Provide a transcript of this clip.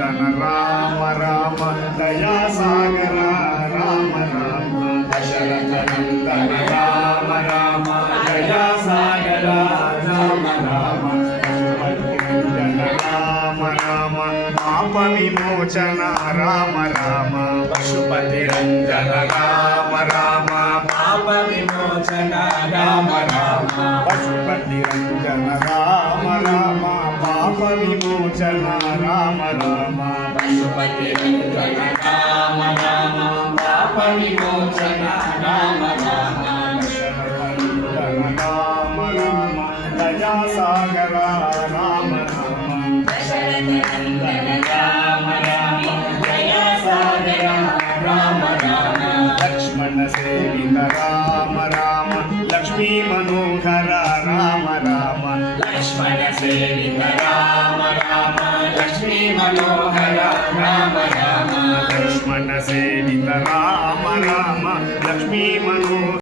నందన రామ రామ దయా సాగర రామ రామ దశరథ నందన రామ రామ దయా సాగర రామ రామ రామ రామ పాప విమోచన రామ రామ పశుపతి రంజన రామ రామ పాప విమోచన రామ రామ పశుపతి రంజన రామ రామ పాప విమోచన రామ రామ పశుపతి రంజన రామ రామ పాప విమోచన రామ రామ రామ రామ దయా సాగర రామ రామ రామ రామ దయా సాగర రామ రామ లక్ష్మణ సేవిత రామ రామ లక్ష్మీ మనోహర రామ రామ లక్ష్మణ సేవిత రామ రామ లక్ష్మీ మనోహర రామ రామ లక్ష్మణ సేవిత రామ రామ లక్ష్మీ మనోహర